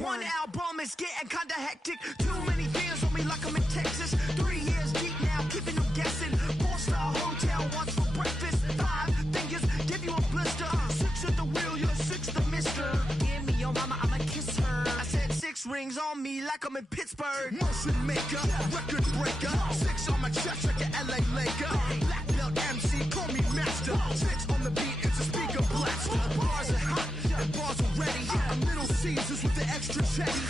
One album is getting kinda hectic. Too many fans on me like I'm in Texas. 3 years deep now, keeping them guessing. 4-star hotel, what's for breakfast? 5 fingers, give you a blister. 6 at the wheel, you're 6 the mister. Give me your mama, I'ma kiss her. I said 6 rings on me like I'm in Pittsburgh. Motion maker, record breaker. 6 on my chest like an LA Laker. Black belt MC, call me master. 6 on the beat, it's a speaker blaster. Bars are hot, and bars are ready. I'm Little Caesars with the extra chetty.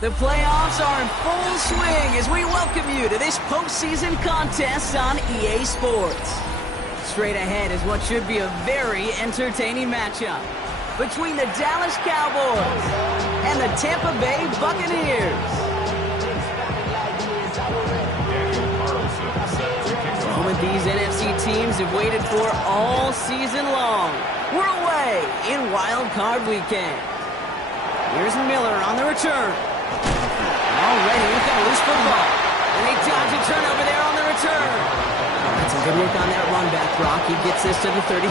The playoffs are in full swing as we welcome you to this postseason contest on EA Sports. Straight ahead is what should be a very entertaining matchup between the Dallas Cowboys and the Tampa Bay Buccaneers. The moment these NFC teams have waited for all season long. We're away in Wild Card Weekend. Here's Miller on the return. Already, we've got a loose football. And they dodge a turnover there on the return. That's some good work on that run back, Brock. He gets this to the 33.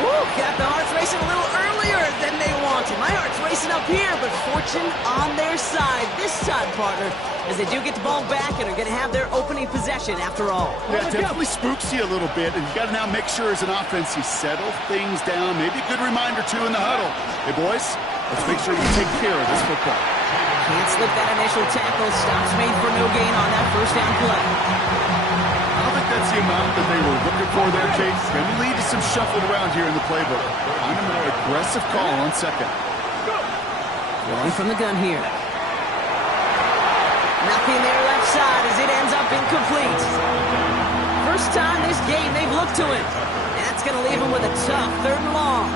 Ooh, got the hearts racing a little earlier than they wanted. My heart's racing up here, but fortune on their side this time, partner, as they do get the ball back and are going to have their opening possession after all. Yeah, it definitely spooks you a little bit, and you got to now make sure as an offense you settle things down. Maybe a good reminder, too, in the huddle. Hey, boys, let's make sure we take care of this football. Can't slip that initial tackle. Stops made for no gain on that first down play. I don't think that's the amount that they were looking for there, Kate. Going to lead to some shuffling around here in the playbook. On a more aggressive call on second. Going from the gun here. Nothing there left side as it ends up incomplete. First time this game they've looked to him. That's going to leave him with a tough 3rd and long.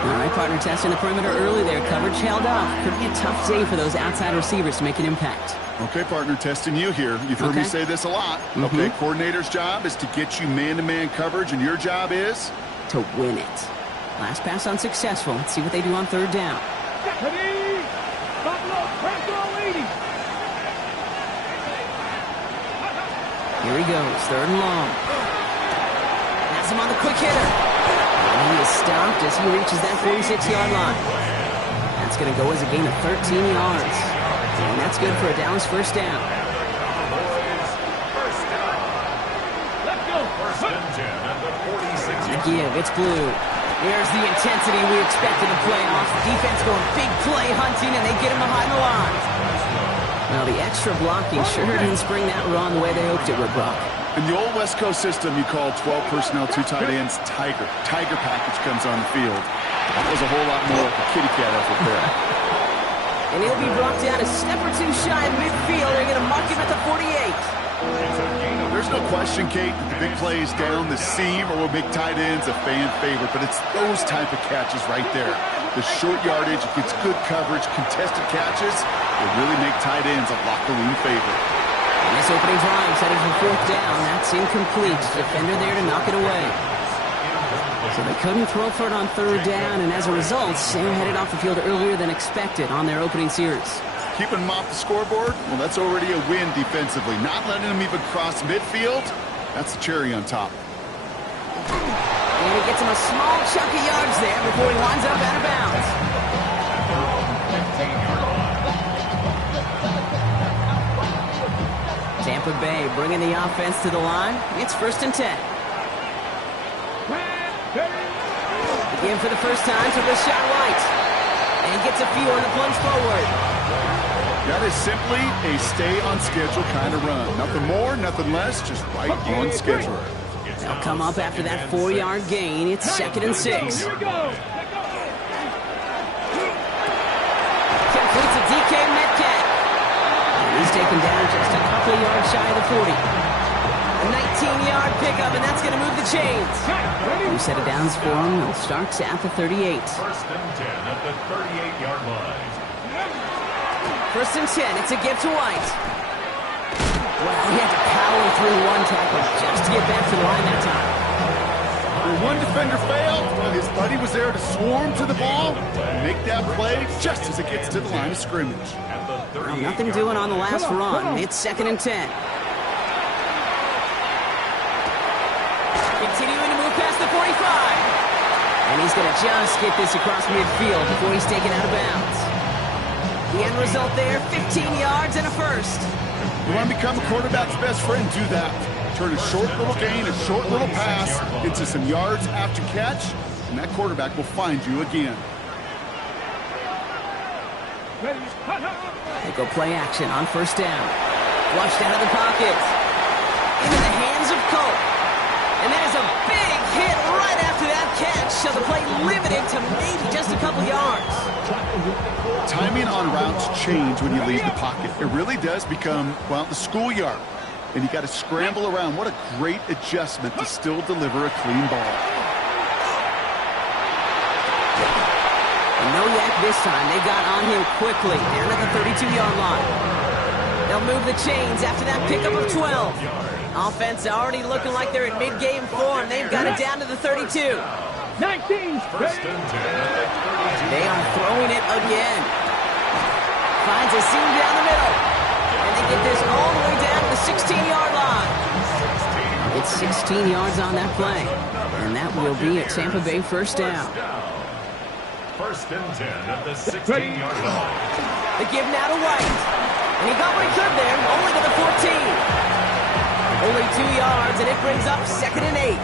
All right, partner, testing the perimeter early there. Coverage held up. Could be a tough day for those outside receivers to make an impact. Okay, partner, testing you here. You've heard me say this a lot. Okay, coordinator's job is to get you man-to-man coverage, and your job is? To win it. Last pass unsuccessful. Let's see what they do on 3rd down. Here he goes, 3rd and long. Has him on the quick hitter. And he is stopped as he reaches that 46-yard line. That's going to go as a gain of 13 yards. And that's good for a Dallas first down. Give, it's blue. There's the intensity we expect in the playoffs. Defense going big play hunting, and they get him behind the line. Now, the extra blocking sure didn't spring that run the way they hoped it would, Brock. In the old West Coast system, you call 12 personnel, 2 tight ends, Tiger. Tiger package comes on the field. That was a whole lot more like a kitty cat effort there. And he'll be brought down a step or two shy of midfield. They're going to mark him at the 48. There's no question, Kate, that the big plays down the seam or will make tight ends a fan favorite, but it's those type of catches right there. The short yardage, it gets good coverage, contested catches, will really make tight ends a locker room favorite. And this opening drive headed for 4th down. That's incomplete. Defender there to knock it away. So they couldn't throw for it on 3rd down, and as a result, they're headed off the field earlier than expected on their opening series. Keeping them off the scoreboard? Well, that's already a win defensively. Not letting them even cross midfield, that's the cherry on top. And he gets him a small chunk of yards there before he winds up out of bounds. Tampa Bay bringing the offense to the line. It's 1st and 10. Again for the first time to Rachaad White. And he gets a few on the plunge forward. That is simply a stay-on-schedule kind of run. Nothing more, nothing less, just right on schedule. They'll come up after that 4-yard gain. It's 2nd and 6. Completes a DK Metcalf. And he's taken down just a couple of yards shy of the 40. A 19-yard pickup, and that's going to move the chains. New set of downs for him. It starts at the 38. 1st and 10 at the 38-yard line. 1st and 10. It's a give to White. Wow, he had to power through one tackle just to get back to the line that time. When one defender failed, his buddy was there to swarm to the ball and make that play just as it gets to the line of scrimmage. Well, nothing doing on the last run. It's 2nd and 10. Continuing to move past the 45. And he's going to just get this across midfield before he's taken out of bounds. The end result there, 15 yards and a first. You want to become a quarterback's best friend, do that. Turn a short little gain, a short little pass into some yards after catch, and that quarterback will find you again. They go play action on 1st down. Flushed out of the pocket. Into the hands of Colt. And there's a big hit right after that catch. So the play limited to maybe just a couple yards. Timing on routes change when you leave the pocket. It really does become, well, the schoolyard. And you got to scramble around. What a great adjustment to still deliver a clean ball. And no yak this time. They got on him quickly. They're at the 32-yard line. They'll move the chains after that pickup of 12. Offense already looking like they're in mid-game form. They've got it down to the 32. 19. They are throwing it again. Finds a seam down the middle. And they get this all the way down to the 16-yard line. It's 16 yards on that play. And that will be a Tampa Bay 1st down. 1st and 10 at the 16-yard line. The give now to White. And he got what he could there, only to the 14. Only 2 yards, and it brings up 2nd and 8.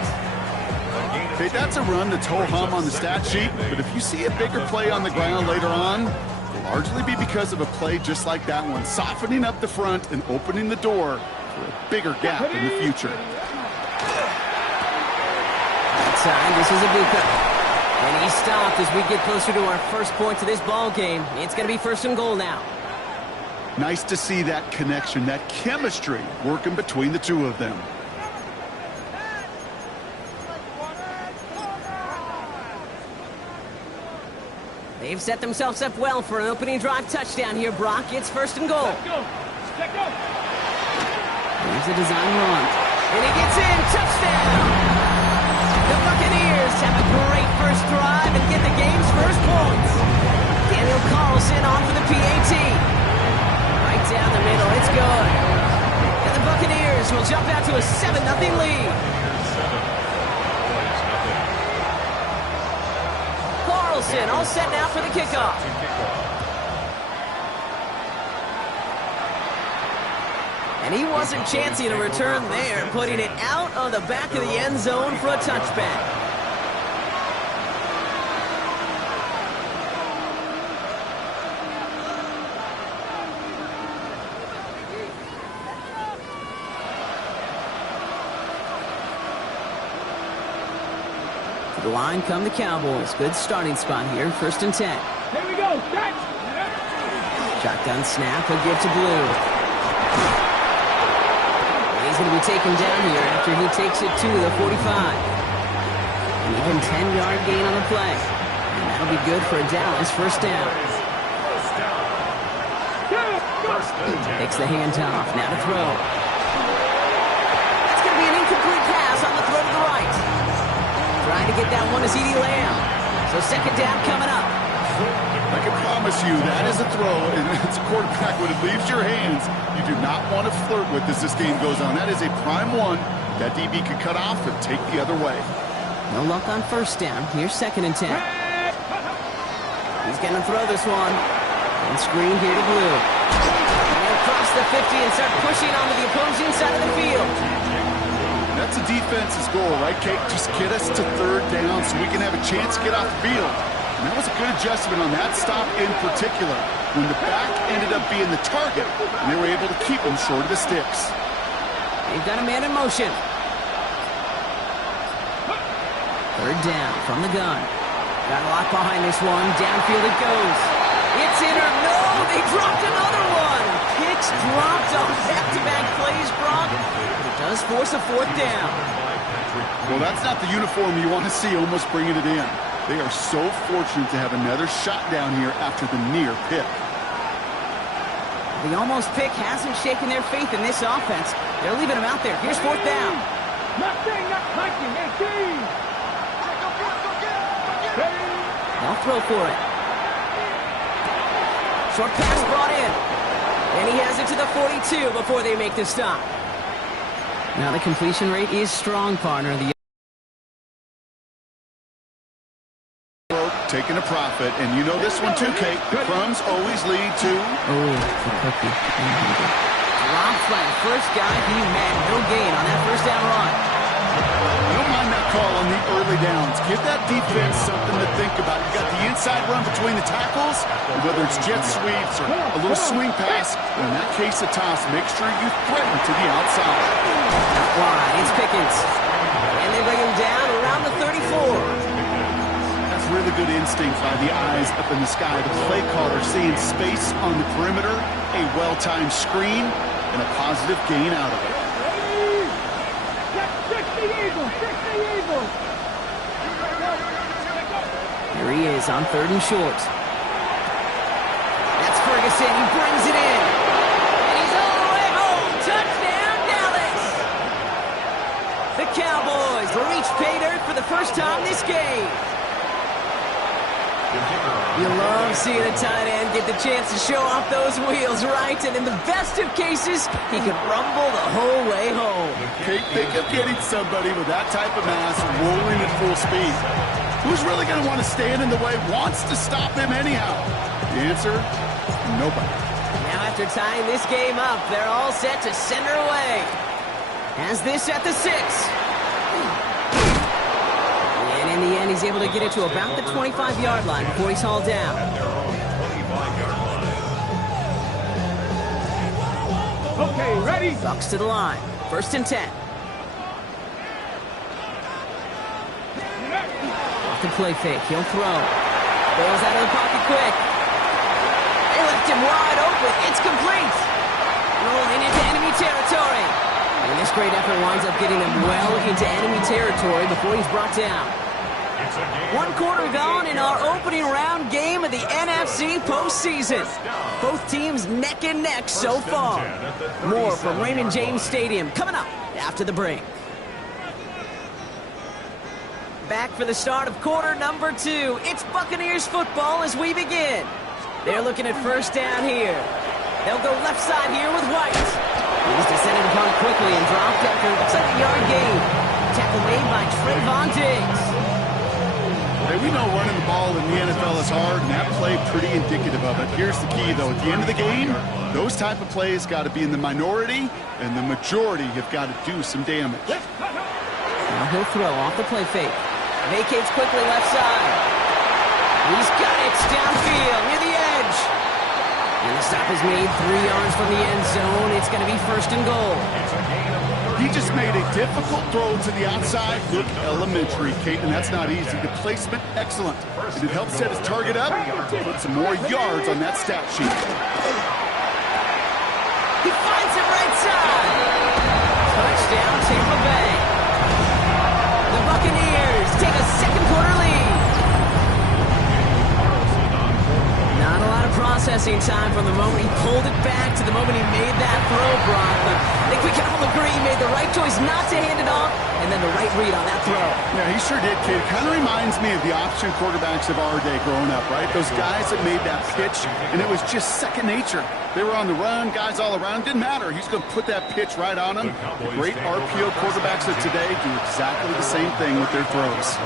Okay, that's a run that's ho-hum on the stat sheet, but if you see a bigger play on the ground later on, it'll largely be because of a play just like that one, softening up the front and opening the door for a bigger gap in the future. Outside, this is Ibuka. And he stopped as we get closer to our first point to this ball game. It's going to be 1st and goal now. Nice to see that connection, that chemistry working between the two of them. They've set themselves up well for an opening drive touchdown here, Brock. It's 1st and goal. Here's a design run. And he gets in. Touchdown! The Buccaneers have a great first drive and get the game's first points. Daniel Carlson on for the PAT. Right down the middle. It's good. And the Buccaneers will jump out to a 7-0 lead. Carlson all set now for the kickoff. And he wasn't chancing a return there, putting it out of the back of the end zone for a touchback. To the line come the Cowboys. Good starting spot here, 1st and 10. Here we go. Shotgun snap, a give to Blue. He's going to be taken down here after he takes it to the 45. An even 10-yard gain on the play. And that'll be good for a Dallas 1st down. Takes the handoff, now to throw. That's going to be an incomplete pass on the throw to the right. Trying to get that one to CeeDee Lamb. So 2nd down coming up. I can promise you that is a throw, and it's a quarterback when it leaves your hands. You do not want to flirt with as this game goes on. That is a prime one that DB could cut off and take the other way. No luck on 1st down. Here's 2nd and 10. He's going to throw this one. And screen here to Blue. And he'll cross the 50 and start pushing onto the opposing side of the field. That's a defense's goal, right, Kate? Just get us to 3rd down so we can have a chance to get off the field. And that was a good adjustment on that stop in particular, when the back ended up being the target, and they were able to keep him short of the sticks. They've got a man in motion. 3rd down from the gun. Got a lot behind this one. Downfield it goes. It's in or no, they dropped another one. Kicks dropped on back-to-back plays, Brock. It does force a 4th down. Well, that's not the uniform you want to see almost bringing it in. They are so fortunate to have another shot down here after the near pick. The almost pick hasn't shaken their faith in this offense. They're leaving him out there. Here's fourth down. They'll throw for it. Short pass brought in. And he has it to the 42 before they make the stop. Now the completion rate is strong, partner. Taking a profit, and you know this one too, Kate. The crumbs always lead to... the cookie. Dropped by the first guy he met. No gain on that first down run. I don't mind that call on the early downs. Give that defense something to think about. You got the inside run between the tackles, whether it's jet sweeps or a little swing pass. In that case, a toss. Make sure you threaten to the outside. Out wide, it's Pickens. And they bring him down around the 34. Really good instinct by the eyes up in the sky. The play caller seeing space on the perimeter, a well-timed screen, and a positive gain out of it. Here he is on 3rd and short. That's Ferguson. He brings it in. And he's all the way home. Touchdown, Dallas! The Cowboys reach pay dirt for the first time this game. You love seeing a tight end get the chance to show off those wheels, right? And in the best of cases, he can rumble the whole way home. Kate, think of getting somebody with that type of mass rolling at full speed. Who's really going to want to stand in the way, wants to stop him anyhow? The answer, nobody. Now after tying this game up, they're all set to send her away. Has this at the 6. In the end, he's able to get it to about the 25-yard line before he's hauled down. Okay, ready? Bucks to the line. 1st and 10. Off the play fake. He'll throw. Bails out of the pocket quick. They left him wide open. It's complete. Rolling into enemy territory. And this great effort winds up getting them well into enemy territory before he's brought down. 1 quarter gone in our opening round game of the NFC postseason. Both teams neck and neck so far. More from Raymond James Stadium coming up after the break. Back for the start of quarter number 2. It's Buccaneers football as we begin. They're looking at first down here. They'll go left side here with White. He's descended upon quickly and dropped after a 7-yard gain. Tackle made by Trayvon Diggs. Hey, we know running the ball in the NFL is hard, and that play pretty indicative of it. Here's the key, though. At the end of the game, those type of plays got to be in the minority, and the majority have got to do some damage. Now he'll throw off the play fake. Vacates quickly left side. He's got it downfield near the edge. And the stop is made 3 yards from the end zone. It's going to be 1st and goal. He just made a difficult throw to the outside. Look elementary, Kate, and that's not easy. The placement, excellent. And it helps set his target up, put some more yards on that stat sheet. He finds it right side. Touchdown, Tampa Bay. The Buccaneers take a 2nd quarter lead. Not a lot of processing time from the moment he pulled it back to the moment he made that throw, Brock. But I think we can all agree he made the right choice not to hand it off, and then the right read on that throw. Yeah, he sure did, kid. Kind of reminds me of the option quarterbacks of our day growing up, right? Those guys that made that pitch, and it was just second nature. They were on the run, guys all around. Didn't matter. He's going to put that pitch right on them. The great RPO quarterbacks of today do exactly the same thing with their throws.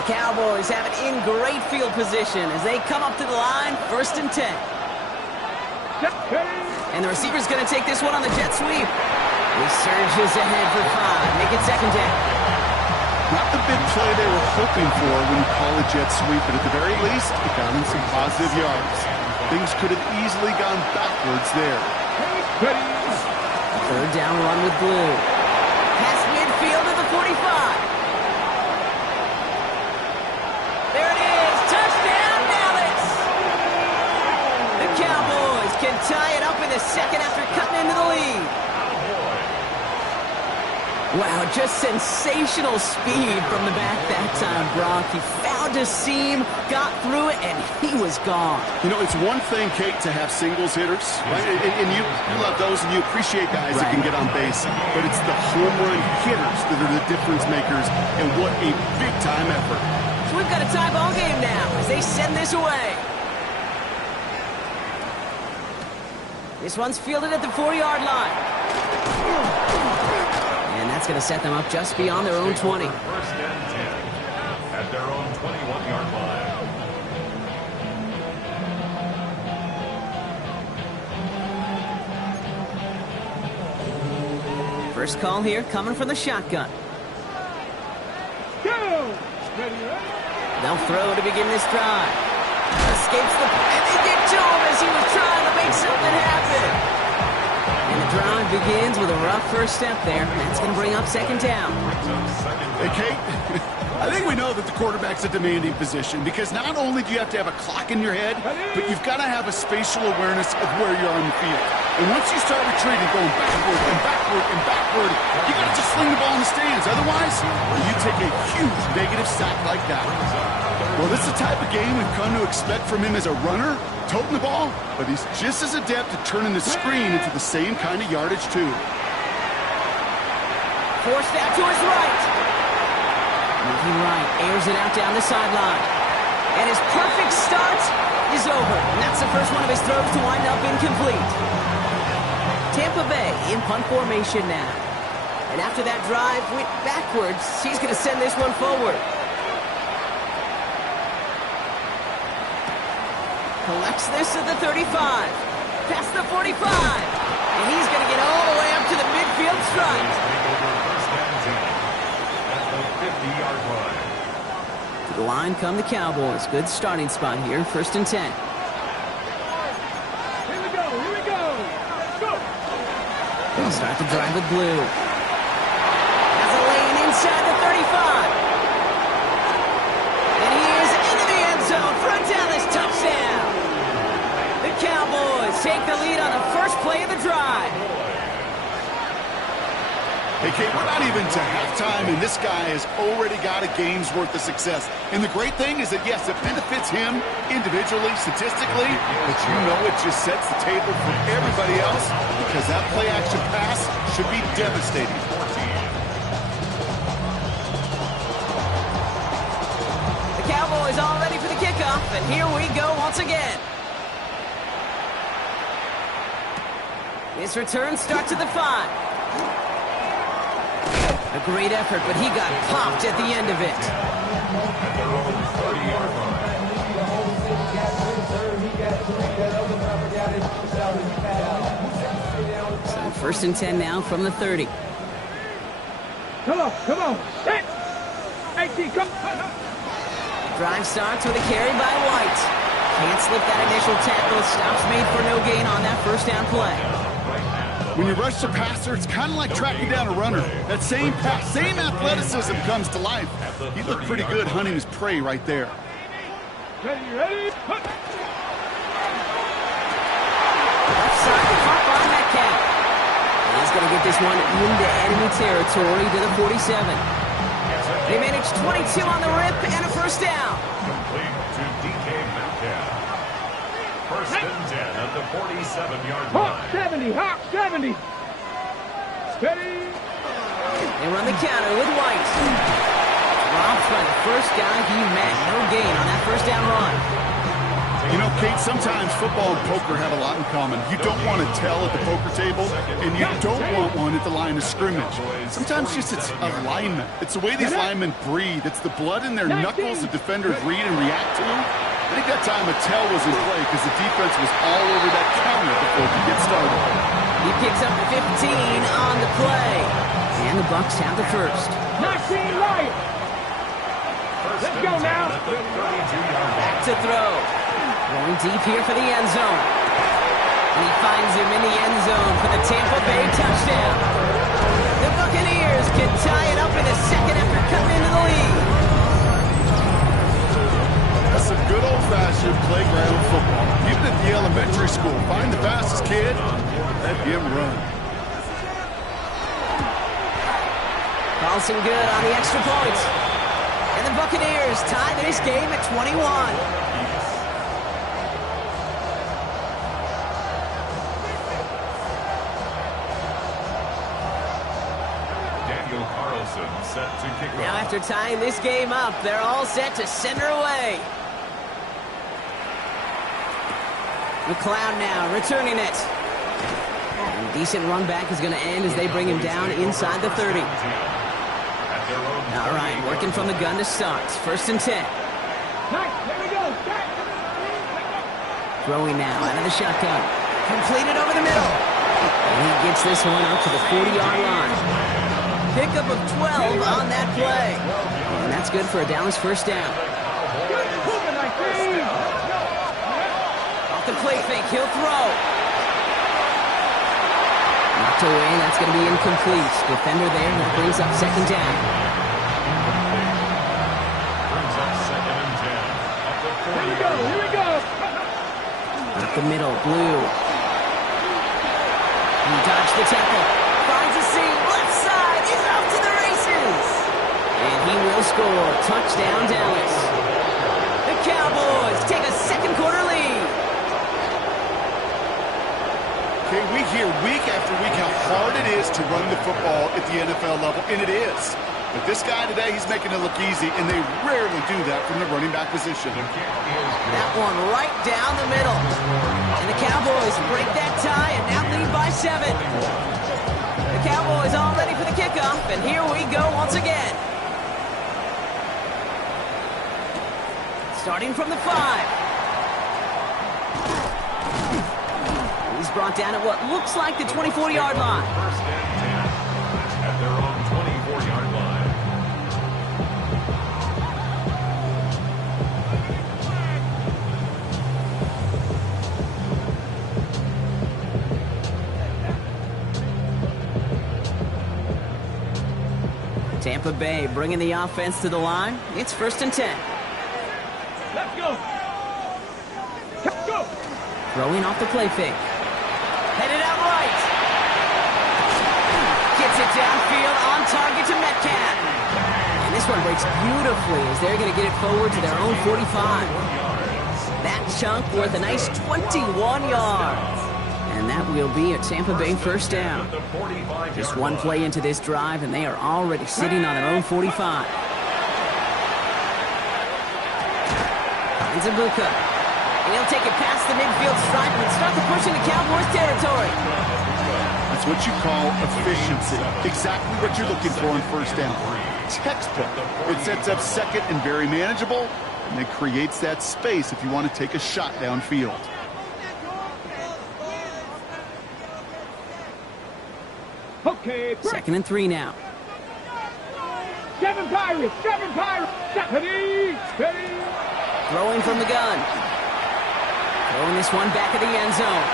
The Cowboys have it in great field position as they come up to the line, 1st and 10. And the receiver's going to take this one on the jet sweep. He surges ahead for 5. Make it 2nd down. Not the big play they were hoping for when you call a jet sweep, but at the very least, it got him some positive yards. Things could have easily gone backwards there. 3rd down run with Blue. Past midfield to the 45. There it is. Touchdown, Dallas. The Cowboys can tie it up in the 2nd after cutting into the lead. Wow, just sensational speed from the back that time, Brock. He found a seam, got through it, and he was gone. You know, it's one thing, Kate, to have singles hitters, right? And you love those, and you appreciate guys that can get on base. But it's the home run hitters that are the difference makers, and what a big-time effort. So we've got a tie ball game now as they send this away. This one's fielded at the 4-yard line. And that's going to set them up just beyond their own 20. First and 10 at their own 21-yard line. First call here coming from the shotgun. Go! They'll throw to begin this drive. Escapes the... And they get to him as he was trying to make something happen. And the drive begins with a rough first step there. That's going to bring up second down. Hey, Kate, I think we know that the quarterback's a demanding position because not only do you have to have a clock in your head, but you've got to have a spatial awareness of where you are on the field. And once you start retreating, going backward and backward and backward, you got to just sling the ball in the stands. Otherwise, you take a huge negative sack like that. Well, this is the type of game we've come to expect from him as a runner, toting the ball, but he's just as adept at turning the screen into the same kind of yardage, too. Forced out to his right. Moving right, airs it out down the sideline. And his perfect start is over. And that's the first one of his throws to wind up incomplete. Tampa Bay in punt formation now. And after that drive went backwards, he's going to send this one forward. Collects this at the 35. Past the 45. And he's going to get all the way up to the midfield stripe. First and 10 at the 50-yard line. To the line come the Cowboys. Good starting spot here. First and 10. Here we go, here we go. Go! They'll start the drive with blue. Has a lane inside the 35. And he is into the end zone for a Dallas touchdown. The Cowboys take the lead on the first play of the drive. Hey, Kate, we're not even to halftime, and this guy has already got a game's worth of success. And the great thing is that, yes, it benefits him individually, statistically, but you know it just sets the table for everybody else because that play-action pass should be devastating. The Cowboys all ready for the kickoff, and here we go once again. His return starts at the 5. A great effort, but he got popped at the end of it. At their own 30-yard line. So first and 10 now from the 30. Come on, come on. Hit! 18, come on. Drive starts with a carry by White. Can't slip that initial tackle. Stops made for no gain on that first down play. When you rush the passer, it's kind of like tracking down a runner. That same pass, same athleticism comes to life. He looked pretty good hunting his prey right there. Ready, ready? Left side to caught by Metcalf. And he's going to get this one into enemy territory to the 47. They managed 22 on the rip and a first down. Complete to DK Metcalf. First and 10 at the 47-yard Hawk line. 70, Hawk 70. Steady. They run the counter with White. Dropped by the first guy he met. No gain on that first down run. You know, Kate, sometimes football and poker have a lot in common. You don't want to tell at the poker table, and you don't want one at the line of scrimmage. Sometimes just it's alignment. It's the way these linemen breathe. It's the blood in their knuckles the defenders read and react to. I think that time a tell was in play because the defense was all over that counter before he gets started. He picks up 15 on the play. And the Bucs have the first. 19 right. Let's go now. Back to throw. Going deep here for the end zone. And he finds him in the end zone for the Tampa Bay touchdown. The Buccaneers can tie it up in the second after coming into the lead. That's some good old-fashioned playground football. Even at the elementary school, find the fastest kid, let him run. Looking good on the extra point. And the Buccaneers tie this game at 21. Daniel Carlson set to kick off. Now after tying this game up, they're all set to send her away. McLeod now returning it. And decent run back is going to end as they bring him down inside the 30. All right, working from the gun to start. 1st and 10. Nice. There we go. Throwing now out of the shotgun. Completed over the middle. And he gets this one up to the 40-yard line. Pickup of 12 on that play. And that's good for a Dallas first down. Off the play fake, he'll throw. Knocked away, that's going to be incomplete. Defender there, that brings up 2nd down. Brings up 2nd and 10. Up the 40. Here we go. Up the middle, Blue. He dodged the tackle. Finds a seam, left side. He's off to the races. And he will score. Touchdown, Dallas. The Cowboys take a second quarter lead. Okay, we hear week after week how hard it is to run the football at the NFL level, and it is. But this guy today, he's making it look easy, and they rarely do that from the running back position. That one right down the middle. And the Cowboys break that tie and now lead by 7. The Cowboys all ready for the kickoff, and here we go once again. Starting from the 5. He's brought down at what looks like the 24-yard line. 1st and 10 at their own 24-yard line. Tampa Bay bringing the offense to the line. It's 1st and 10. Let's go. Let's go. Throwing off the play fake. Headed out right. Gets it downfield on target to Metcalf. And this one breaks beautifully as they're going to get it forward to their own 45. That chunk worth a nice 21 yards. And that will be a Tampa Bay first down. Just one play into this drive, and they are already sitting on their own 45. Finds Ibuka. And he'll take it past the midfield stripe and start to push into Cowboys territory. That's what you call efficiency. Exactly what you're looking for in first down. Textbook. It sets up second and very manageable, and it creates that space if you want to take a shot downfield. Okay. 2nd and 3 now. 7 Pirates. 7 Pirates. Steady. Steady. Throwing from the gun. Throwing this one back of the end zone.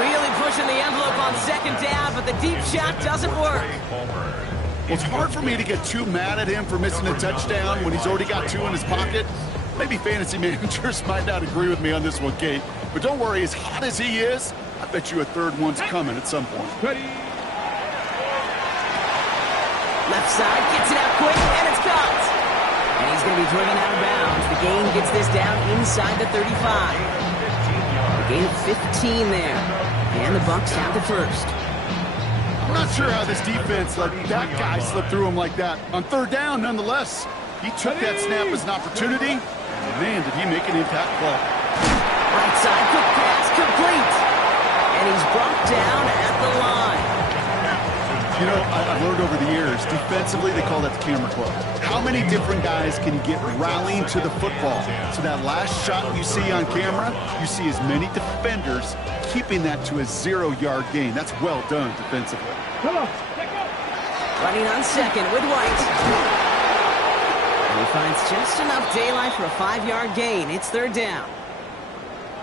Really pushing the envelope on 2nd down, but the deep shot doesn't work. It's hard for me to get too mad at him for missing a touchdown when he's already got 2 in his pocket. Maybe fantasy managers might not agree with me on this one, Kate. But don't worry, as hot as he is, I bet you a 3rd one's coming at some point. Ready. Left side, gets it out quick, and it's caught. And he's going to be driven out of bounds. The gain gets this down inside the 35. A gain of 15 there. And the Bucs have the first. I'm not sure how this defense let that guy slip through him like that. On 3rd down, nonetheless, he took that snap as an opportunity. And man, did he make an impact play. Right side, quick pass, complete. And he's brought down at the line. You know, I've learned over the years, defensively, they call that the camera club. How many different guys can get rallying to the football? So that last shot you see on camera, you see as many defenders keeping that to a 0-yard gain. That's well done defensively. Come on. Running on 2nd with White. And he finds just enough daylight for a 5-yard gain. It's 3rd down.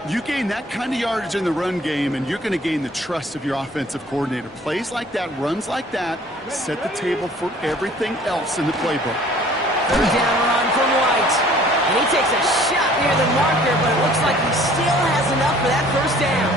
You gain that kind of yardage in the run game, and you're going to gain the trust of your offensive coordinator. Plays like that, runs like that, set the table for everything else in the playbook. 3rd down run from White. And he takes a shot near the marker, but it looks like he still has enough for that first down.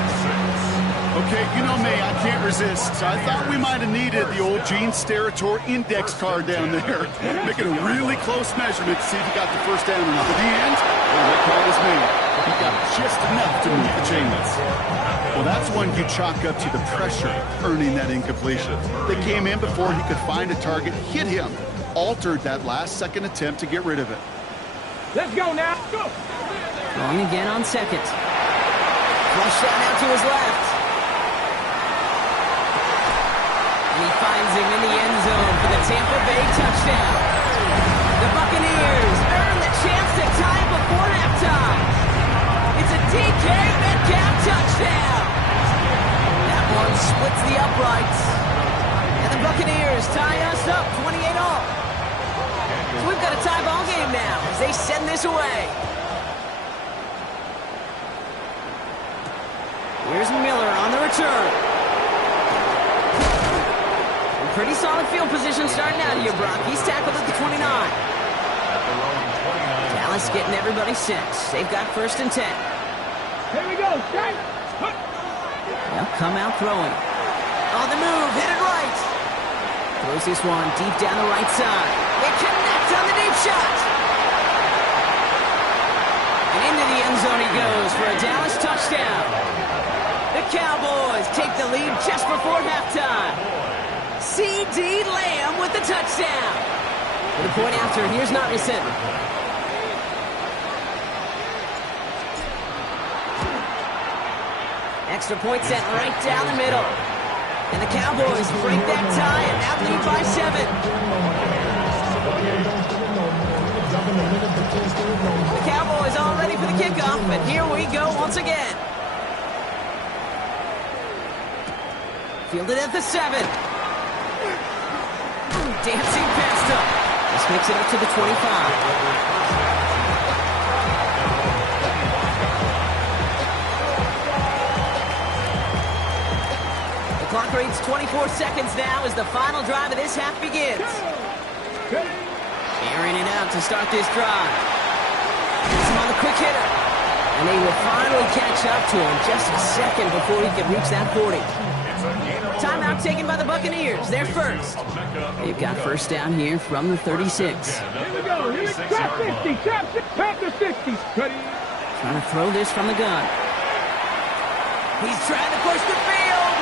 Okay, you know me, I can't resist. So I thought we might have needed the old Gene Steratore index card down there. Making a really close measurement to see if he got the first down or not. At the end, well, that call was made. He got just enough to move the chains. Well, that's one you chalk up to the pressure earning that incompletion. They came in before he could find a target, hit him, altered that last-second attempt to get rid of it. Let's go now. Go. Going again on second. Flush down out to his left. And he finds him in the end zone for the Tampa Bay touchdown. The Buccaneers earn the chance to tie it before halftime. It's a DK Metcalf touchdown. That one splits the uprights. And the Buccaneers tie us up 28-all. So we've got a tie ball game now as they send this away. Here's Miller on the return. Pretty solid field position starting out here, Brock. He's tackled at the 29. Dallas getting everybody set. They've got 1st and 10. Here we go. Set. They'll come out throwing. On the move, headed right. Throws this one deep down the right side. They connect on the deep shot. And into the end zone he goes for a Dallas touchdown. The Cowboys take the lead just before halftime. C.D. Lamb with the touchdown. For the point after, here's Nottingham. Extra point sent right down the middle. And the Cowboys break that tie and now lead by 7. The Cowboys all ready for the kickoff, and here we go once again. Fielded at the 7. Dancing past him. This makes it up to the 25. The clock reads 24 seconds now as the final drive of this half begins. Airing it out to start this drive. Gets him on the quick hitter. And they will finally catch up to him just a second before he can reach that 40. Timeout taken by the Buccaneers. They're first. They've got 1st down here from the 36. Here we go. Here we go. Trap 50. Trap the 60. Ready. Trying to throw this from the gun. He's trying to push the field.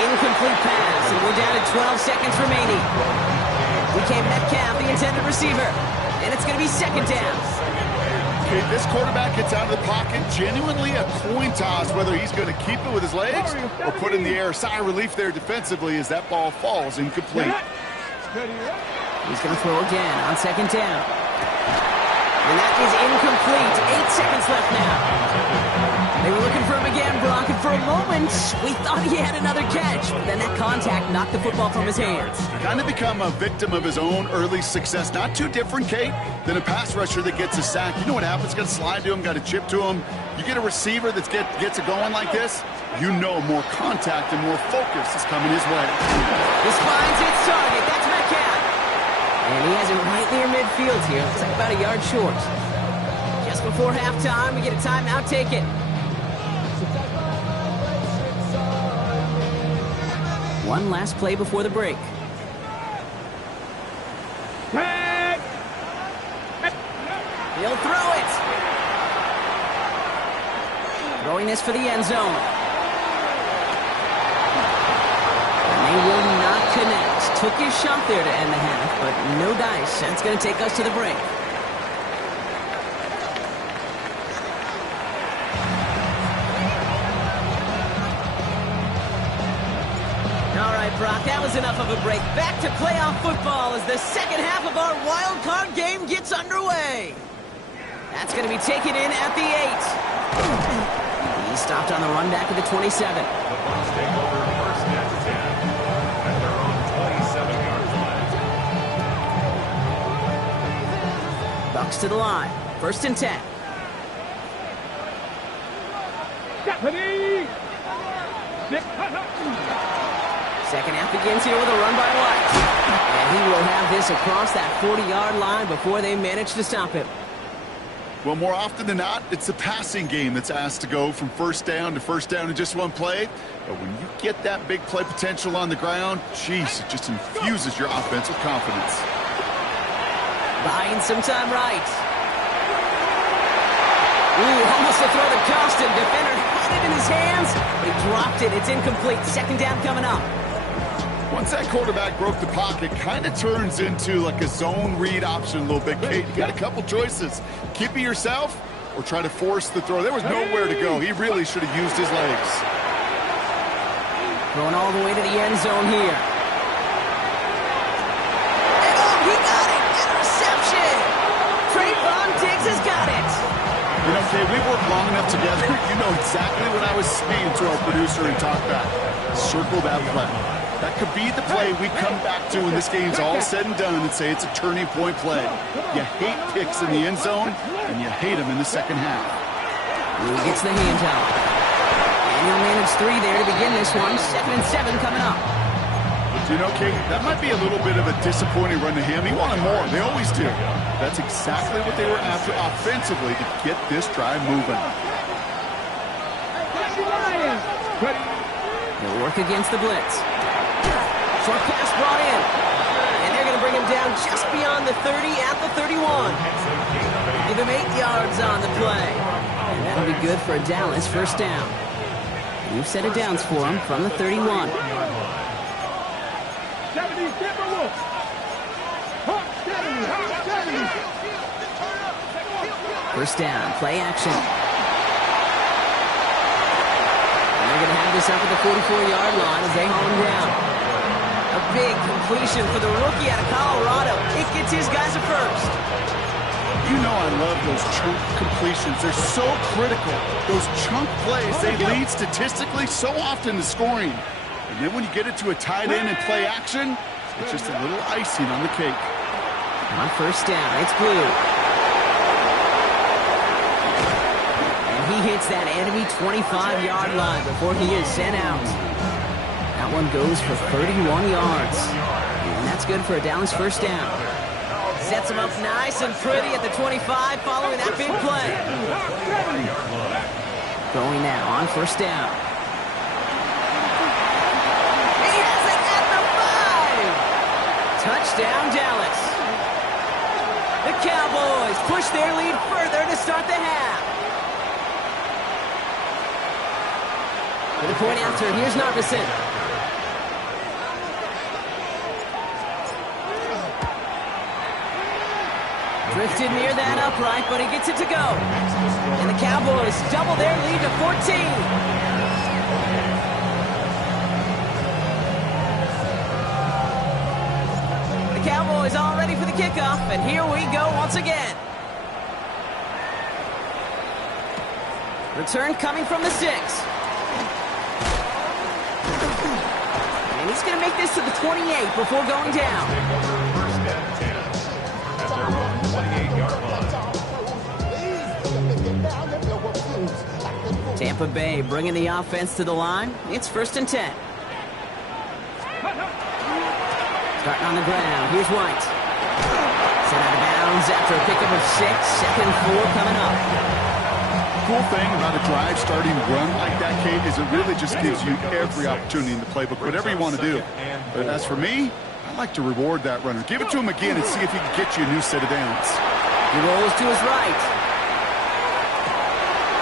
Incomplete pass, and we're down to 12 seconds remaining. DK Metcalf, the intended receiver. And it's going to be 2nd down. Okay, this quarterback gets out of the pocket, genuinely a coin toss, whether he's going to keep it with his legs or put it in the air. Sigh of relief there defensively as that ball falls incomplete. He's going to throw again on 2nd down. And that is incomplete. 8 seconds left now. They were looking for him again, Brock, and for a moment, we thought he had another catch. But then that contact knocked the football from his hands. Kind of become a victim of his own early success. Not too different, Kate, than a pass rusher that gets a sack. You know what happens? Got to slide to him, got to chip to him. You get a receiver that gets it going like this, you know more contact and more focus is coming his way. This finds its target. That's Metcalf. And he has it right near midfield here. Looks like about a yard short. Just before halftime, we get a timeout taken. One last play before the break. He'll throw it. Throwing this for the end zone. And they will not connect. Took his shot there to end the half, but no dice. That's going to take us to the break. All right, Brock, that was enough of a break. Back to playoff football as the second half of our wild card game gets underway. That's going to be taken in at the 8. He stopped on the run back at the 27. The Bucs take over 1st and 10 at their own 27-yard line. Bucs to the line. 1st and 10. Second half begins here with a run by White. And he will have this across that 40-yard line before they manage to stop him. Well, more often than not, it's the passing game that's asked to go from first down in just one play. But when you get that big play potential on the ground, geez, it just infuses your offense with confidence. Buying some time right. Ooh, almost a throw that cost him. Defender had it in his hands. He dropped it. It's incomplete. Second down coming up. Once that quarterback broke the pocket, kind of turns into like a zone read option a little bit, Kate. You got a couple choices. Keep it yourself or try to force the throw. There was nowhere to go. He really should have used his legs. Going all the way to the end zone here. And oh, he got it! Interception! Trayvon Diggs has got it! You know, Kate, we worked long enough together. You know exactly what I was saying to our producer and talkback. Circle that play. That could be the play we come back to when this game's all said and done and say it's a turning point play. You hate picks in the end zone, and you hate them in the second half. He gets the handout. And he'll manage 3 there to begin this one. 2nd and 7 coming up. You know, Kate, that might be a little bit of a disappointing run to him. He wanted more. They always do. That's exactly what they were after offensively to get this drive moving. They'll work against the blitz. Short pass brought in. And they're going to bring him down just beyond the 30 at the 31. Give him 8 yards on the play. And that'll be good for a Dallas first down. New set of downs for him from the 31. First down, play action. And they're going to have this up at the 44-yard line as they haul him down. A big completion for the rookie out of Colorado. It gets his guys a first. You know I love those chunk completions. They're so critical. Those chunk plays, they lead statistically so often to scoring. And then when you get it to a tight end and play action, it's just a little icing on the cake. On first down, it's Blue. And he hits that enemy 25-yard line before he is sent out. That one goes for 31 yards. And that's good for a Dallas first down. Sets him up nice and pretty at the 25 following that big play. Going now on first down. He has it at the 5! Touchdown, Dallas. The Cowboys push their lead further to start the half. For the point after, here's Narveson. Drifted near that upright, but he gets it to go. And the Cowboys double their lead to 14. The Cowboys all ready for the kickoff, and here we go once again. Return coming from the 6. And he's going to make this to the 28 before going down. First and 10 at their own 28-yard line. Tampa Bay bringing the offense to the line. It's 1st and 10. Starting on the ground. Here's White. Set out of bounds after a pickup of 6. 2nd and 4 coming up. Cool thing about a drive starting run like that, Kate, is it really just gives you every opportunity in the playbook, whatever you want to do. But as for me, I like to reward that runner. Give it to him again and see if he can get you a new set of downs. He rolls to his right.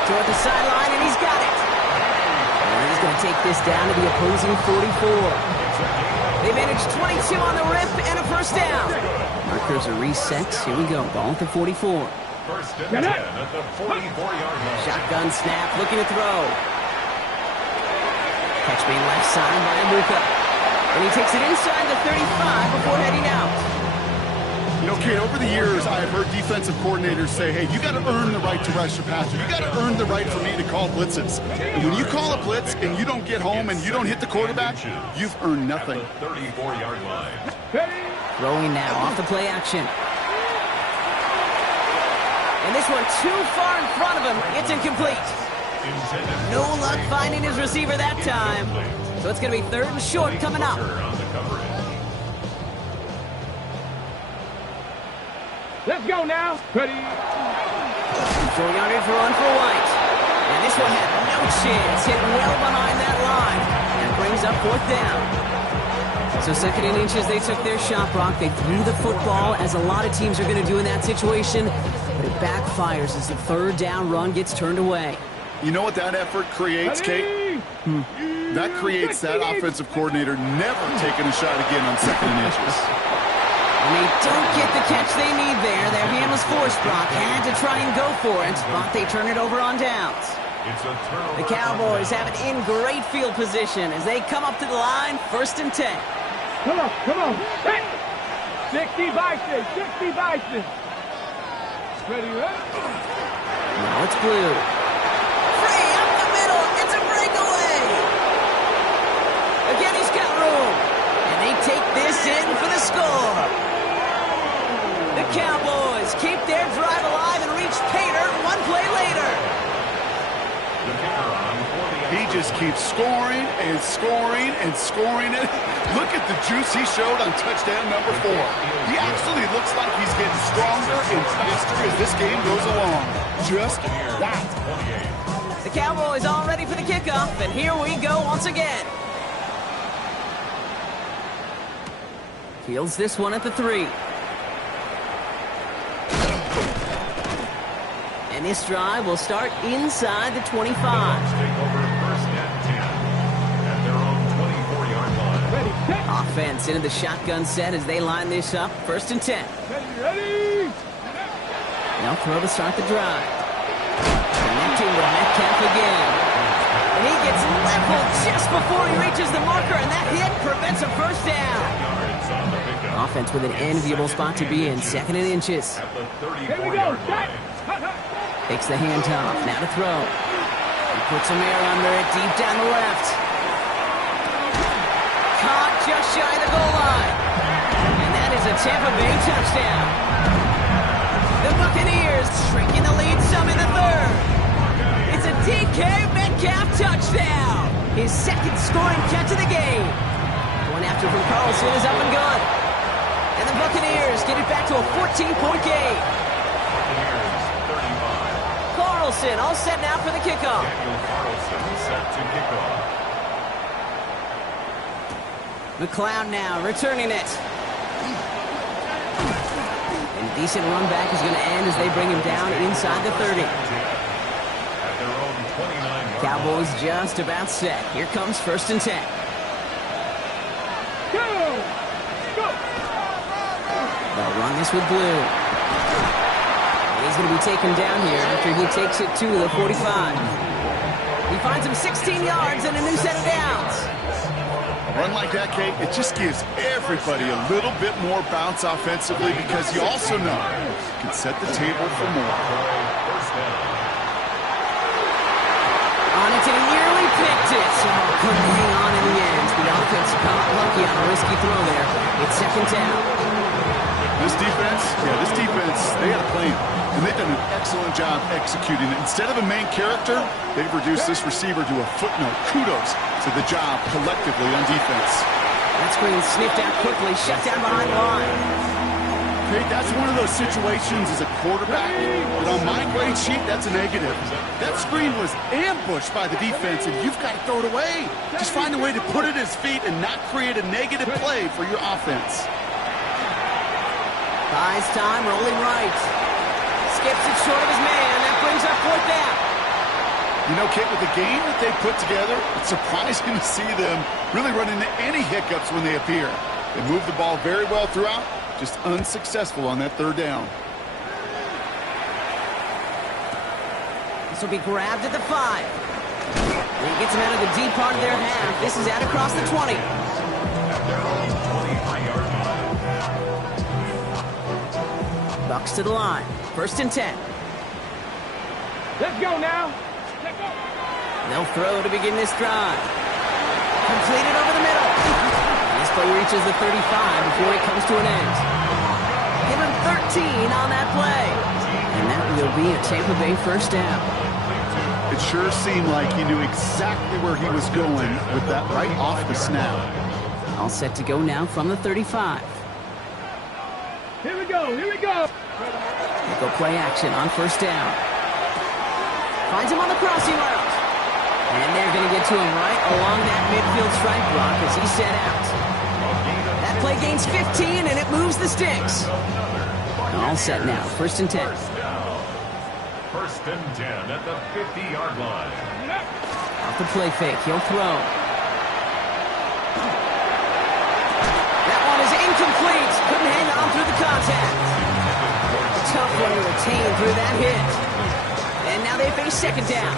Toward the sideline, and he's got it. And he's going to take this down to the opposing 44. They managed 22 on the rip and a first down. Markers are reset. Here we go. Ball at the 44. First and 10 at the 44-yard line. Shotgun snap, looking to throw. Catch being left side by Amuka. And he takes it inside the 35 before heading out. You know, Kate, over the years, I've heard defensive coordinators say, hey, you got to earn the right to rush the passer. You got to earn the right for me to call blitzes. And when you call a blitz and you don't get home and you don't hit the quarterback, you've earned nothing. 34-yard line. Throwing now off the play action. And this one too far in front of him. It's incomplete. No luck finding his receiver that time. So it's going to be 3rd and short coming up. Let's go now. Ready. Short yardage run for White. And this one had no chance. Hit well behind that line. And brings up 4th down. So 2nd and inches, they took their shot, Brock. They threw the football, as a lot of teams are going to do in that situation. But it backfires as the 3rd down run gets turned away. You know what that effort creates, Kate? That creates that offensive coordinator never taking a shot again on 2nd and inches. And they don't get the catch they need there. Their hand was forced, Brock. Had to try and go for it, but they turn it over on downs. The Cowboys have it in great field position as they come up to the line, 1st and 10. Come on. Hey! 60 Bison. Ready, right? Now it's Blue. Free up the middle. It's a breakaway. Again, he's got room. And they take this in for the score. The Cowboys keep their drive alive and reach Pater 1 play later. He just keeps scoring and scoring and scoring it. Look at the juice he showed on touchdown number 4. He actually looks like he's getting stronger and faster as this game goes along. Just wow. The Cowboys all ready for the kickoff, and here we go once again. Fields this one at the 3. And this drive will start inside the 25. Take over 1st and 10 at their own 24-yard line. Ready, set. Offense into the shotgun set as they line this up, 1st and 10. Ready. They'll throw to start the drive. Connecting with Metcalf again. And he gets leveled just before he reaches the marker, and that hit prevents a 1st down. Yards on the pickup. Offense with an enviable spot to be in, 2nd and inches. At the Here we go. 34-yard Set. line. Takes the handoff, now to throw. He puts a mirror under it, deep down the left. Caught just shy of the goal line. And that is a Tampa Bay touchdown. The Buccaneers shrinking the lead some in the 3rd. It's a DK Metcalf touchdown. His 2nd scoring catch of the game. One after from Carlson is up and good. And the Buccaneers get it back to a 14-point game. Buccaneers 35. Carlson all set now for the kickoff. Daniel Carlson set to kick off. McLeod now returning it. And decent run back is going to end as they bring him down inside the 30. At their own 29-yard Cowboys just about set. Here comes 1st and 10. Go. They'll run this with Blue. He's going to be taken down here after he takes it to the 45. He finds him 16 yards and a new set of downs. A run like that, Kate, it just gives everybody a little bit more bounce offensively because you also know you can set the table for more. On it, and he nearly picked it. So couldn't hang on in the end. The offense got lucky on a risky throw there. It's 2nd down. This defense, they had a plan. And they've done an excellent job executing it. Instead of a main character, they've reduced this receiver to a footnote. Kudos to the job collectively on defense. That screen sniffed out quickly, shut down behind the line. Okay, that's one of those situations as a quarterback, but on my grade sheet, that's a negative. That screen was ambushed by the defense, and you've got to throw it away. Just find a way to put it at his feet and not create a negative play for your offense. Buys time, rolling right. Skips it short of his man. That brings up 4th down. You know, Kate, with the game that they put together, it's surprising to see them really run into any hiccups when they appear. They move the ball very well throughout, just unsuccessful on that 3rd down. This will be grabbed at the 5. And he gets him out of the deep part of their half. This is out across the 20. At their own 23-yard line. Bucks to the line. 1st and 10. Let's go now. Let's go. They'll throw to begin this drive. Completed over the middle. And this play reaches the 35 before it comes to an end. Give him 13 on that play. And that will be a Tampa Bay 1st down. It sure seemed like he knew exactly where he was going with that right off the snap. All set to go now from the 35. Here we go. Go play action on 1st down. Finds him on the crossing route. And they're going to get to him right along that midfield stripe block as he's set out. That play gains 15, and it moves the sticks. All set now. First and 10. First and 10 at the 50-yard line. Off the play fake. He'll throw. That one is incomplete. Couldn't hang on through the contact. A tough one to retain through that hit. And now they face second down.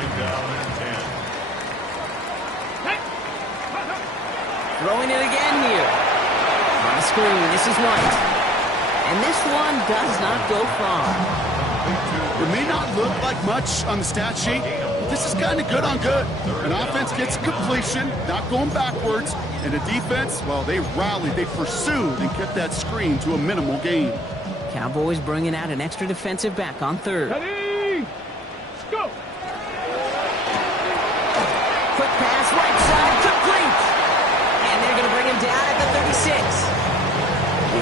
Throwing it again here. On the screen, this is White. And this one does not go far. It may not look like much on the stat sheet, but this is kind of good on good. An offense gets completion, not going backwards, and a defense, well, they rallied, they pursued, and kept that screen to a minimal gain. Cowboys bringing out an extra defensive back on third. Ready? Go! Quick pass, right side, complete. And they're going to bring him down at the 36.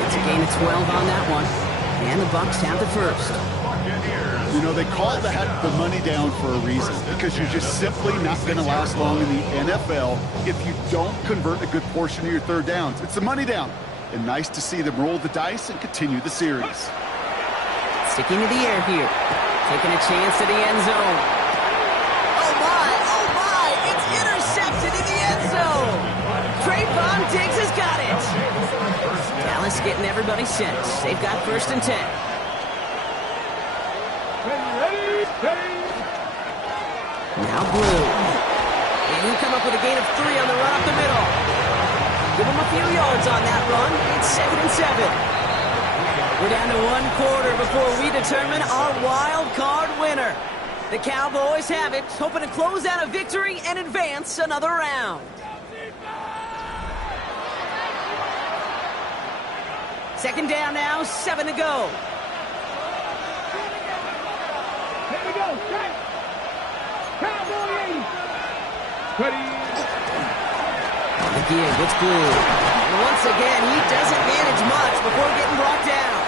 It's a gain of 12 on that one. And the Bucs have the first. You know, they call that the money down for a reason, because you're just simply not going to last long in the NFL if you don't convert a good portion of your third downs. It's the money down. And nice to see them roll the dice and continue the series. Sticking to the air here. Taking a chance to the end zone. Oh my, it's intercepted in the end zone. Trayvon Diggs has got it. Dallas getting everybody set. They've got first and 10. Ready? Now Blue. And he'll come up with a gain of 3 on the run up the middle. Give him a few yards on that run. It's 2nd and 7. We're down to 1 quarter before we determine our wild card winner. The Cowboys have it, hoping to close out a victory and advance another round. Second down now, 7 to go. Here we go. Strike. Cowboys. Ready? The give, it's Blue. And once again, he doesn't manage much before getting brought down.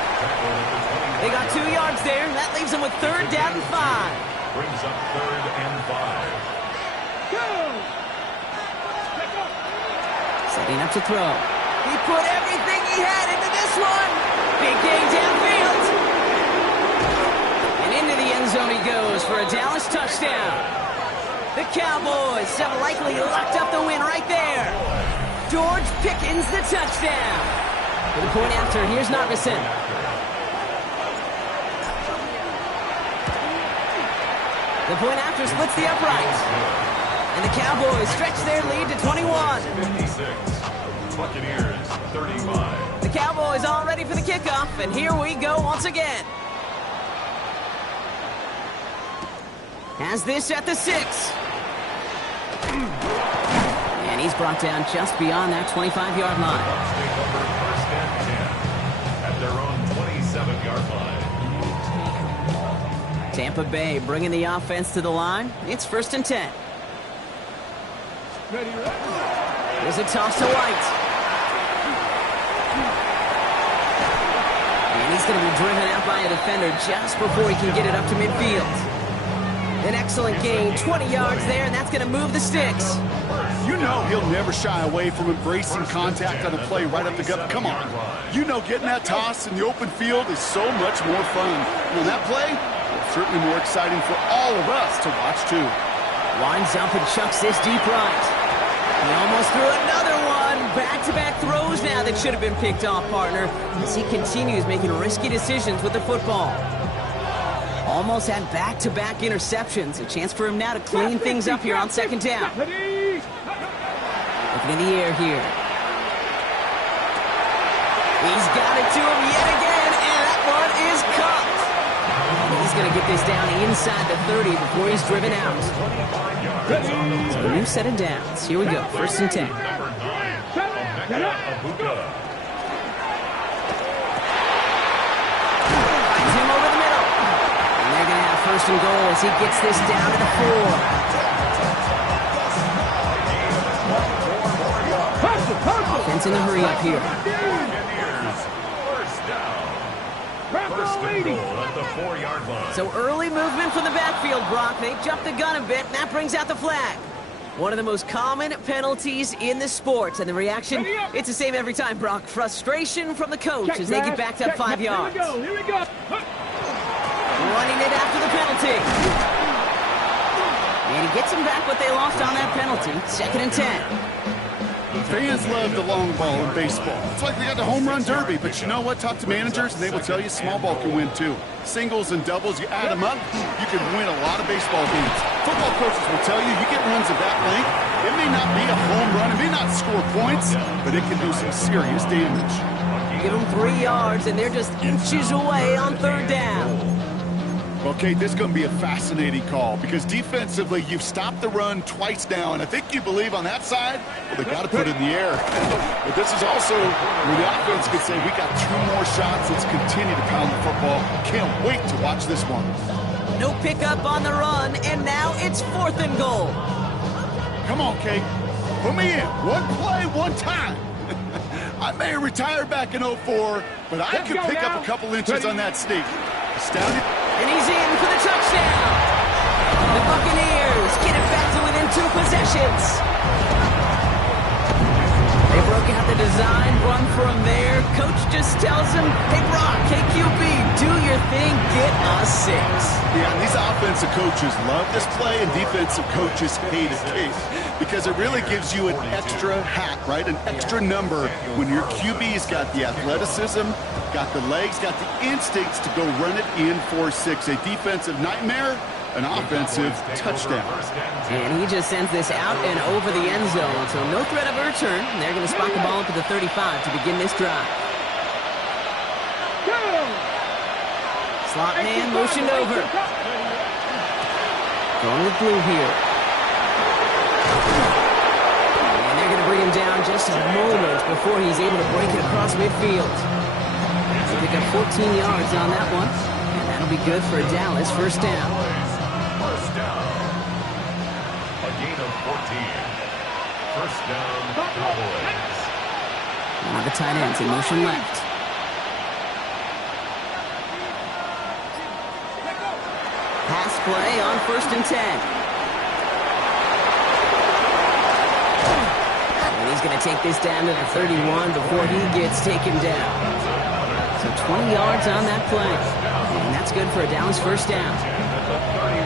They got 2 yards there, and that leaves them with 3rd down and 5. Brings up 3rd and 5. Go. Setting up to throw. He put everything he had into this one. Big gain downfield. And into the end zone he goes for a Dallas touchdown. The Cowboys have likely locked up the win right there. George Pickens the touchdown. For the point after, here's Narveson. The point after splits the upright. And the Cowboys stretch their lead to 21. 56. Buccaneers 35. The Cowboys all ready for the kickoff, and here we go once again. Has this at the 6. And he's brought down just beyond that 25-yard line. Take over 1st and 10 at their own 27-yard line. Tampa Bay bringing the offense to the line. It's 1st and 10. Ready? There's a toss to White. And he's going to be driven out by a defender just before he can get it up to midfield. An excellent gain, 20 yards there, and that's going to move the sticks. You know he'll never shy away from embracing contact on the play right up the gut. Come on. You know getting that toss in the open field is so much more fun. And that play, it's certainly more exciting for all of us to watch, too. Winds up and chucks this deep right. He almost threw another one. Back-to-back throws now that should have been picked off, partner, as he continues making risky decisions with the football. Almost had back-to-back interceptions. A chance for him now to clean things up here on 2nd down. Ready? Looking in the air here. He's got it to him yet again, and that one is caught. He's going to get this down inside the 30 before he's driven out. So a new set of downs. Here we go, 1st and 10. Number 9, Emeka Egbuka. Finds him over the middle. And they're going to have 1st and goal as he gets this down to the 4. Offense in the hurry up here. Buccaneers 1st down. First and goal at the 4-yard line. So early movement from the backfield, Brock. They jumped the gun a bit, and that brings out the flag. One of the most common penalties in the sport, and the reaction, it's the same every time, Brock. Frustration from the coach as they get backed up 5 yards. Here we go. Running it after the penalty. And he gets them back what they lost on that penalty. 2nd and 10. Fans love the long ball in baseball. It's like they got the home run derby, but you know what? Talk to managers, and they will tell you small ball can win too. Singles and doubles, you add them up, you can win a lot of baseball games. Football coaches will tell you get runs of that length. It may not be a home run, it may not score points, but it can do some serious damage. Give them 3 yards, and they're just inches away on 3rd down. Okay, this is going to be a fascinating call because defensively, you've stopped the run twice now, and I think you believe on that side, well, they got to put it in the air. But this is also where the offense could say, we got 2 more shots. Let's continue to pound the football. Can't wait to watch this one. No pickup on the run, and now it's 4th and goal. Come on, Kate. Put me in. One play, one time. I may have retired back in 04, but I could pick up a couple inches on that sneak. Astounding. And he's in for the touchdown. The Buccaneers get it back to within 2 possessions. They broke out the design run from there. Coach just tells him, hey, Brock, hey, QB, do your thing, get a 6. Yeah, these offensive coaches love this play, and defensive coaches hate it, Kate, because it really gives you an extra hat, right? An extra number when your QB's got the athleticism, got the legs, got the instincts to go run it in for 6. A defensive nightmare, an offensive touchdown. And he just sends this out and over the end zone, so no threat of a return. And they're going to spot the ball up at the 35 to begin this drive. Slot man motioned over. Going with blue here. And they're going to bring him down just a moment before he's able to break it across midfield. They pick up 14 yards on that one, and that'll be good for Dallas. 1st down. First down. A gain of 14. First down, Cowboys. One of the tight ends in motion left. Pass play on 1st and 10. And he's going to take this down to the 31 before he gets taken down. So 20 yards on that play. And that's good for a Dallas 1st down.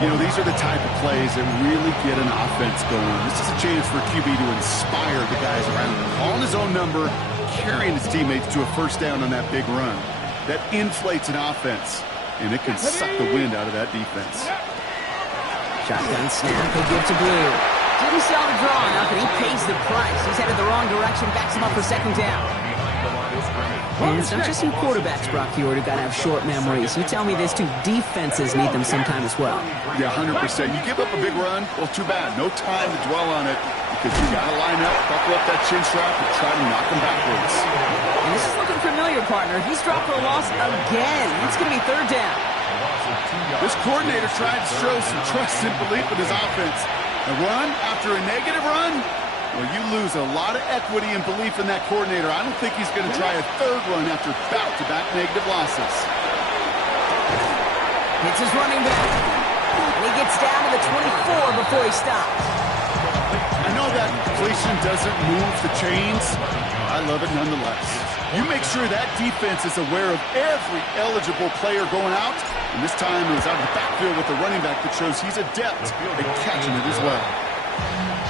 You know, these are the type of plays that really get an offense going. This is a chance for QB to inspire the guys around him. Calling his own number, carrying his teammates to a 1st down on that big run. That inflates an offense, and it can suck the wind out of that defense. Shotgun snap, he'll give to Blue. Didn't sell the draw enough, and he pays the price. He's headed the wrong direction, backs him up for 2nd down. And it's not just some quarterbacks, Brock Huard, who got to have short memories. You tell me this too. Defenses need them sometime as well. Yeah, 100%. You give up a big run, well, too bad. No time to dwell on it because you got to line up, buckle up that chin strap, and try to knock them backwards. And this is looking familiar, partner. He's dropped for a loss again. It's going to be 3rd down. This coordinator tried to show some trust and belief in his offense. A run after a negative run? Well, you lose a lot of equity and belief in that coordinator. I don't think he's going to try a 3rd run after back-to-back negative losses. Hits his running back. And he gets down to the 24 before he stops. I know that completion doesn't move the chains. I love it nonetheless. You make sure that defense is aware of every eligible player going out. And this time it was out of the backfield with the running back that shows he's adept at catching it as well.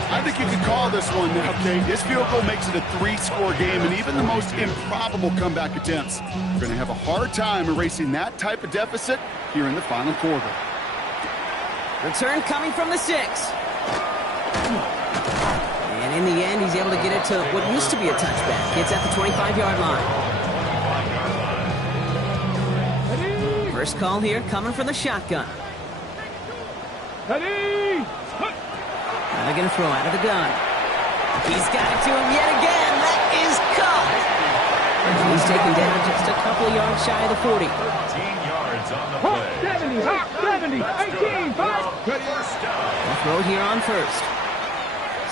I think you could call this one now, Kate. This field goal makes it a 3-score game, and even the most improbable comeback attempts are going to have a hard time erasing that type of deficit here in the final quarter. Return coming from the 6. And in the end, he's able to get it to what used to be a touchback. It's at the 25-yard line. First call here coming from the shotgun. Ready? Now they're going to throw out of the gun. He's got it to him yet again. That is caught. He's taken down just a couple yards shy of the 40. 13 yards on the play. 70, 18, 5. They'll throw here on 1st.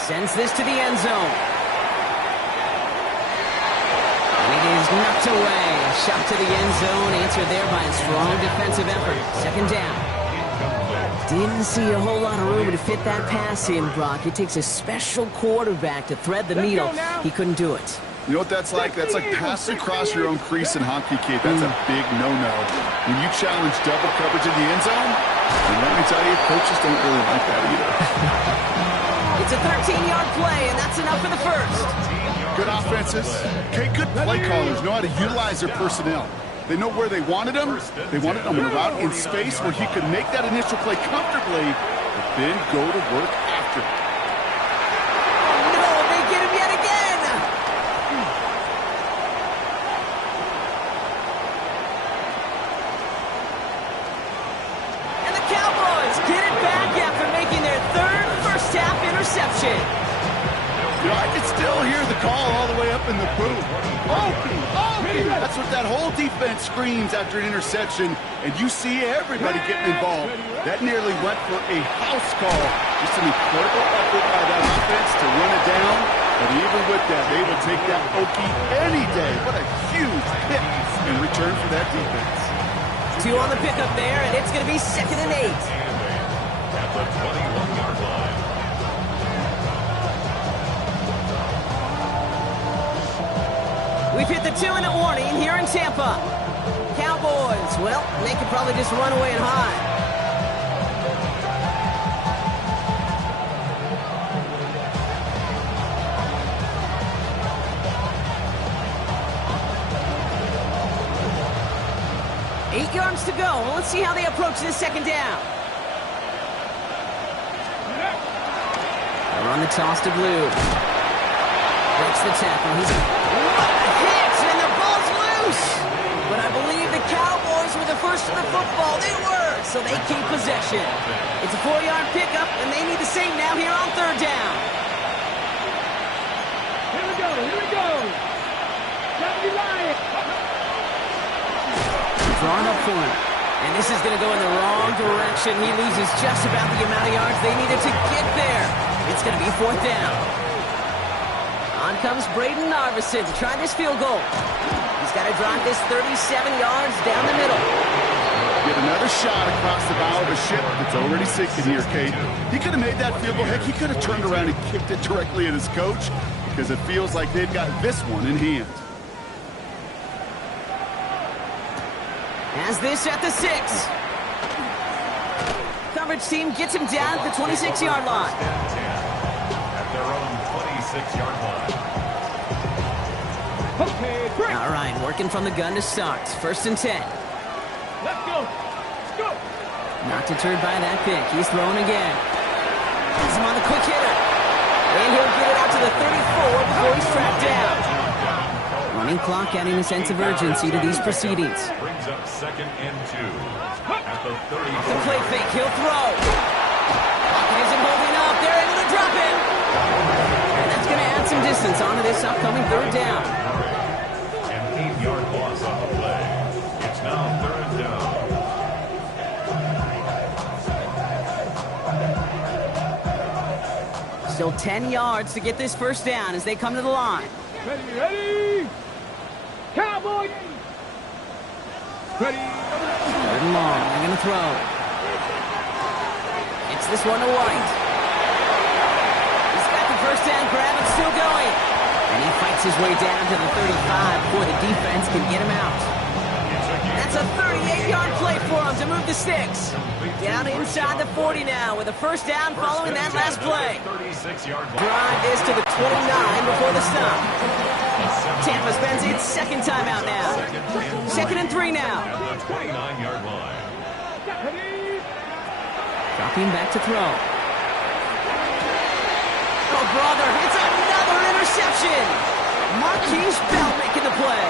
Sends this to the end zone. And it is knocked away. Shot to the end zone, answered there by a strong defensive effort. Second down. Didn't see a whole lot of room to fit that pass in, Brock. It takes a special quarterback to thread the needle. He couldn't do it. You know what that's like? That's like passing across your own crease in hockey, Kate. That's a big no-no. When you challenge double coverage in the end zone, and let me tell you, coaches don't really like that either. It's a 13-yard play, and that's enough for the first. Good offenses. Kate, good play callers know how to utilize their personnel. They know where they wanted him. They wanted him out in space where he could make that initial play comfortably, but then go to work after. No, they get him yet again. And the Cowboys get it back after making their third first-half interception. You know, I can still hear the call all the way up in the booth. Okie! That's what that whole defense screams after an interception, and you see everybody getting involved. That nearly went for a house call. Just an incredible effort by that offense to run it down, but even with that, they will take that Okie any day. What a huge hit in return for that defense. 2 on the pickup there, and it's going to be 2nd and 8. At the 21-yard line. We've hit the 2-minute warning here in Tampa. Cowboys, well, they could probably just run away and hide. Eight yards to go. Well, let's see how they approach this second down. They'll run the toss to Blue. Breaks the tackle. He's what a hit, and the ball's loose. But I believe the Cowboys were the first to the football. They were, so they keep possession. It's a 4-yard pickup, and they need the same now here on 3rd down. Here we go. Gotta be lying. Drawn up for him. And this is going to go in the wrong direction. He loses just about the amount of yards they needed to get there. It's going to be 4th down. On comes Braden Narveson to try this field goal. He's got to drive this 37 yards down the middle. Get another shot across the bow of a ship that's already sinking here, Kate. He could have made that field goal. Heck, he could have turned around and kicked it directly at his coach because it feels like they've got this one in hand. Has this at the 6. Coverage team gets him down at the 26-yard line. At their own 26-yard line. Okay, break. All right, working from the gun to start. 1st and 10. Let's go. Let's go. Not deterred by that pick. He's throwing again. Has him on the quick hitter. And he'll get it out to the 34 before he's tracked down. Running clock adding a sense of urgency to these proceedings. Brings up 2nd and 2. At the 30. The play fake, he'll throw. Pocket isn't holding up. They're able to drop him. And that's going to add some distance onto this upcoming 3rd down. An 8-yard loss on the play. It's now 3rd down. Still 10 yards to get this 1st down as they come to the line. Ready. Cowboy. Ready. 3rd and long. They're going to throw. It's this one to White. He's got the 1st down grab. It's still going. And he fights his way down to the 35 before the defense can get him out. That's a 38-yard play for him to move the sticks. Down inside the 40 now with a 1st down following that last play. 36-yard line. Drive this to the 29 before the stop. Tampa spends its 2nd timeout now. 2nd and 3 now. At the 29-yard line. Dropping back to throw. Oh, brother, it's another interception. Marquise Bell making the play.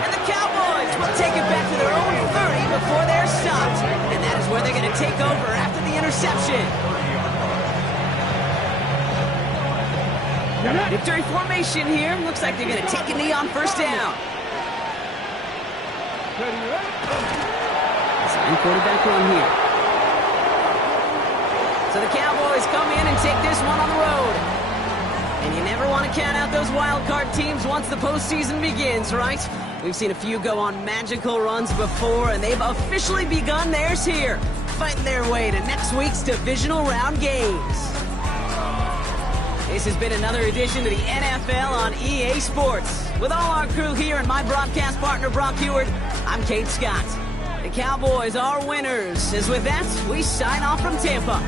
And the Cowboys will take it back to their own 30 before they're stopped. And that is where they're going to take over after the interception. Victory formation here. Looks like they're going to take a knee on 1st down. Sign quarterback run here. So the Cowboys come in and take this one on the road. And you never want to count out those wild card teams once the postseason begins, right? We've seen a few go on magical runs before, and they've officially begun theirs here, fighting their way to next week's divisional round games. This has been another edition of the NFL on EA Sports. With all our crew here and my broadcast partner, Brock Heward, I'm Kate Scott. The Cowboys are winners. As with that, we sign off from Tampa.